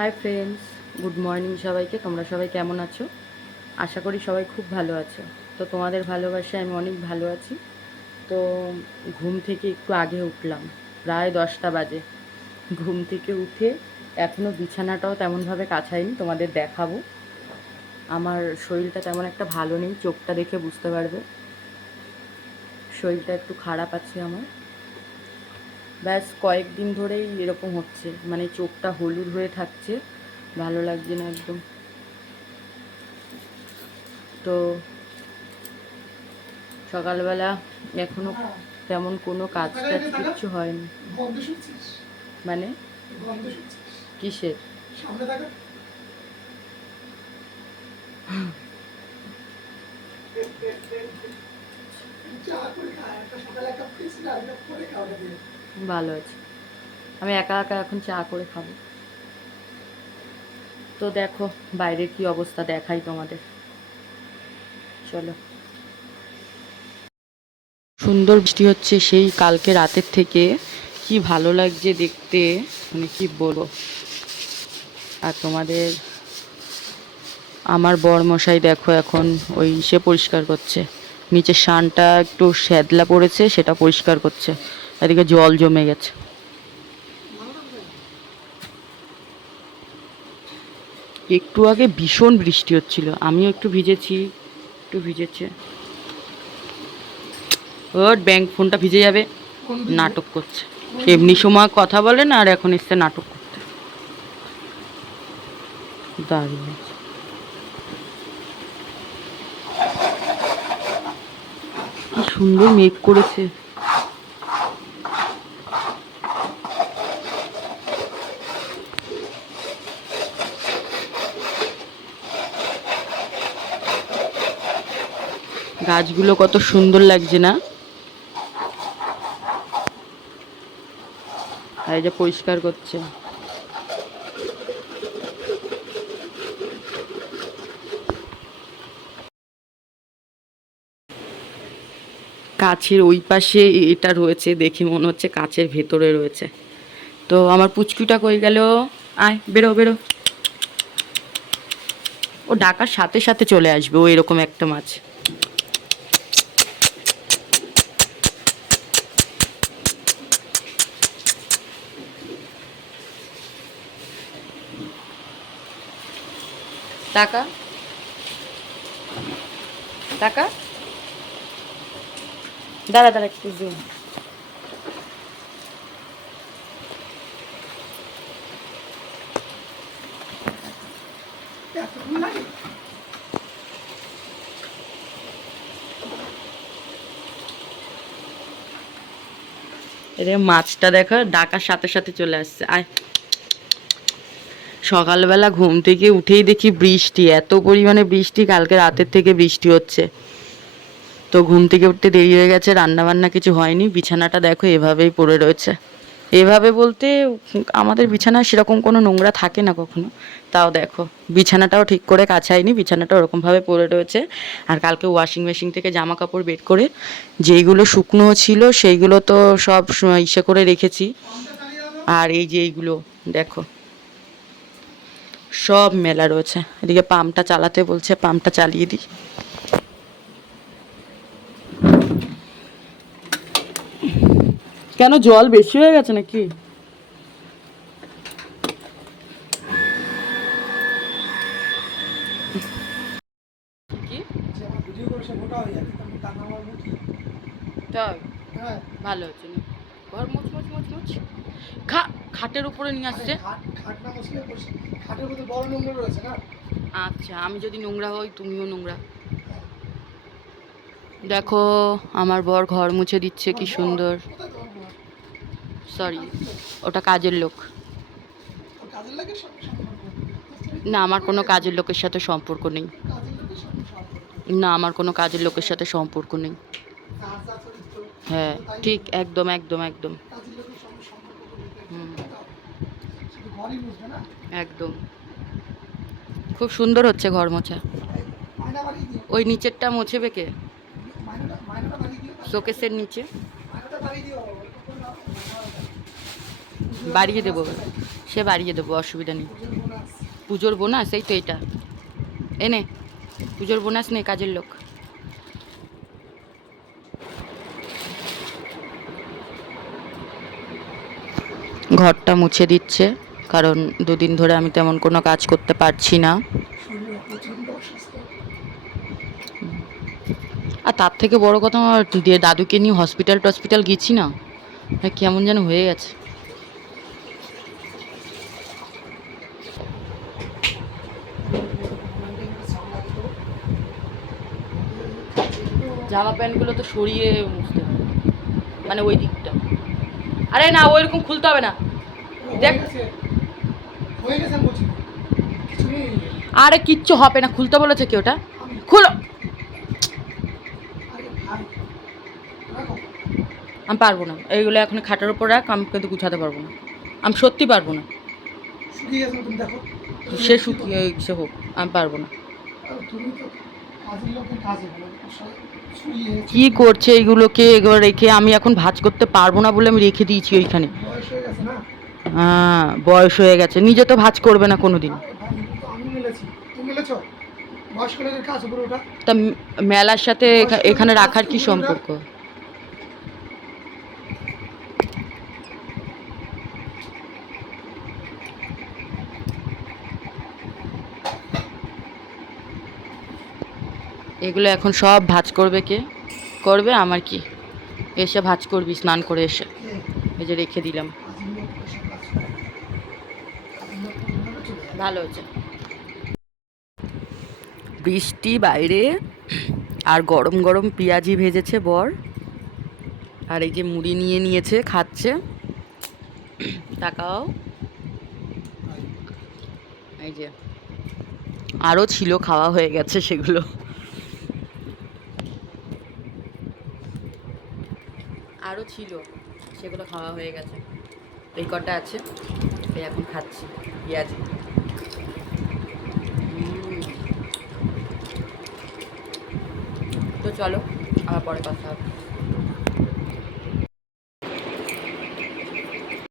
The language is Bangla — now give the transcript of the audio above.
হাই ফ্রেন্ডস গুড মর্নিং সবাইকে। তোমরা সবাই কেমন আছো? আশা করি সবাই খুব ভালো আছো। তো তোমাদের ভালোবাসায় আমি অনেক ভালো আছি। তো ঘুম থেকে একটু আগে উঠলাম। প্রায় দশটা বাজে। ঘুম থেকে উঠে এখনও বিছানাটাও তেমনভাবে কাছাইনি। তোমাদের দেখাবো। আমার শরীরটা তেমন একটা ভালো নেই। চোখটা দেখে বুঝতে পারবে। শরীরটা একটু খারাপ আছে আমার। ব্যাস কয়েকদিন ধরেই এরকম হচ্ছে। মানে চোখটা হলুদ হয়ে থাকছে। ভালো লাগছে না একদম। তো সকালবেলা এখনও তেমন কোনো কাজ টাজ কিচ্ছু হয়নি। মানে? কিসের? চা করে খা একটা সকালে একটা পরে খাওয়া দিয়ে। ভালো আছে। আমি একা একা এখন চা করে খাব। তো দেখো বাইরের কি অবস্থা দেখাই তোমাদের। চলো। সুন্দর বৃষ্টি হচ্ছে সেই কালকে রাতের থেকে। কি ভালো লাগছে দেখতে মানে কি বলব। আর তোমাদের, আমার বর মশাই দেখো এখন ওই সে পরিষ্কার করছে। নিচে শানটা একটু শ্যাদলা পড়েছে, সেটা পরিষ্কার করছে। এদিকে জল জমে গেছে। একটু আগে ভীষণ বৃষ্টি হচ্ছিল। আমিও একটু ভিজেছি একটু ভিজেছে। ওর ব্যাংক ফোনটা ভিজে যাবে নাটক করছে। এমনি সময় কথা বলে না আর এখন এসছে নাটক করতে। দারুণ। কি সুন্দর মেঘ করেছে। গাছগুলো কত সুন্দর লাগছে না? এই যে পরিষ্কার করছে। কাছের ওই পাশে এটা রয়েছে, দেখি মনে হচ্ছে কাছের ভেতরে রয়েছে। তো আমার পুচকুটা কই গেল? আয়, বেরো বেরো। ও ডাকার সাথে সাথে চলে আসবে, ও এরকম একটা মাছ। টাকা? টাকা? দাঁড়া দাঁড়া, একটু জুম এরে, মাছটা দেখো, ডাকার সাথে সাথে চলে আসছে। আয়। সকালবেলা ঘুম থেকে উঠেই দেখি বৃষ্টি, এত পরিমাণে বৃষ্টি কালকে রাতের থেকে বৃষ্টি হচ্ছে। তো ঘুম থেকে উঠতে দেরি হয়ে গেছে রান্না বান্না কিছু হয়নি, বিছানাটা দেখো এভাবেই পড়ে রয়েছে। এভাবে বলতে আমাদের বিছানায় সেরকম কোনো নোংরা থাকে না কখনো, তাও দেখো। বিছানাটাও ঠিক করে কাছাইনি, বিছানাটা ওরকমভাবে পড়ে রয়েছে। আর কালকে ওয়াশিং মেশিন থেকে জামা কাপড় বের করে যেইগুলো শুকনো ছিল, সেইগুলো তো সব ইসে করে রেখেছি। আর এই যে এইগুলো, দেখো। সব মেলা রয়েছে। এদিকে পাম্পটা চালাতে বলছে পাম্পটা চালিয়ে দিই। কেন জল বেশি হয়ে গেছে নাকি? হয়ে হ্যাঁ। ভালো হচ্ছে খাটের উপরে নিয়ে আসছে। আচ্ছা আমি যদি নোংরা হই তুমিও নোংরা। দেখো আমার বর ঘর মুছে দিচ্ছে কি সুন্দর? সরি ওটা কাজের লোক। না আমার কোনো কাজের লোকের সাথে সম্পর্ক নেই। না আমার কোনো কাজের লোকের সাথে সম্পর্ক নেই। হ্যাঁ ঠিক একদম একদম একদম কাজের লোকের সঙ্গে সম্পর্ক করতে হুম। শুধু ঘরই বুঝবে না একদম। খুব সুন্দর হচ্ছে ঘর মোছা। ওই নিচেরটা মোছেবে কে? মায়নাটা মায়নাটা বাড়িয়ে দিও শোকেসের নিচে। বাড়িয়ে দেবো। সে বাড়িয়ে দেবো অসুবিধা নেই। পুজোর বোনাস। এই তো এইটা এনে পুজোর বোনাস নে কাজের লোক। ঘরটা মুছে দিচ্ছে। কারণ দুদিন ধরে আমি তেমন কোনো কাজ করতে পারছি না। আর তার থেকে বড় কথা আমার দাদুকে নিয়ে হসপিটাল টসপিটাল গেছি না। কেমন যেন হয়ে গেছে। জামা প্যান্টগুলো তো সরিয়ে মুছতে হবে। মানে ওই দিকটা। আরে না ওইরকম খুলতে হবে না। দেখ। দেখ হয়ে গেছে বলছি কিছু নেই। আরে কিচ্ছু হবে না খুলতে বলেছে কি ওটা? খুলো। আমি পারব না এইগুলো এখন খাটের উপর রাখ আমি কিন্তু গুছাতে পারব না। আমি সত্যি পারব না। সে শুকিয়ে সে হোক আমি পারব না। কি করছে এইগুলোকে এগুলো রেখে? আমি এখন ভাজ করতে পারব না বলে আমি রেখে দিয়েছি ওইখানে। হয়ে বয়স হয়ে গেছে। নিজে তো ভাজ করবে না কোনো দিন তো মেলার সাথে এখা- এখানে রাখার কি সম্পর্ক? এগুলো এখন সব ভাজ করবে কে? করবে আমার কি? এসে ভাজ করবি স্নান করে এসে। এই যে রেখে দিলাম কাজের লোক এসব কাজ করে কাজের লোক কোনোভাবে চলে যায় ভালো হয়েছে বৃষ্টি বাইরে, আর গরম গরম পেঁয়াজি ভেজেছে বর। আর এই যে মুড়ি নিয়ে নিয়েছে, খাচ্ছে। টাকাও। এই যে আরও ছিল, খাওয়া হয়ে গেছে সেগুলো। আরও ছিল, সেগুলো খাওয়া হয়ে গেছে। কটা আছে। এই এখন খাচ্ছি পেঁয়াজি। তো চলো আবার পরে কথা হবে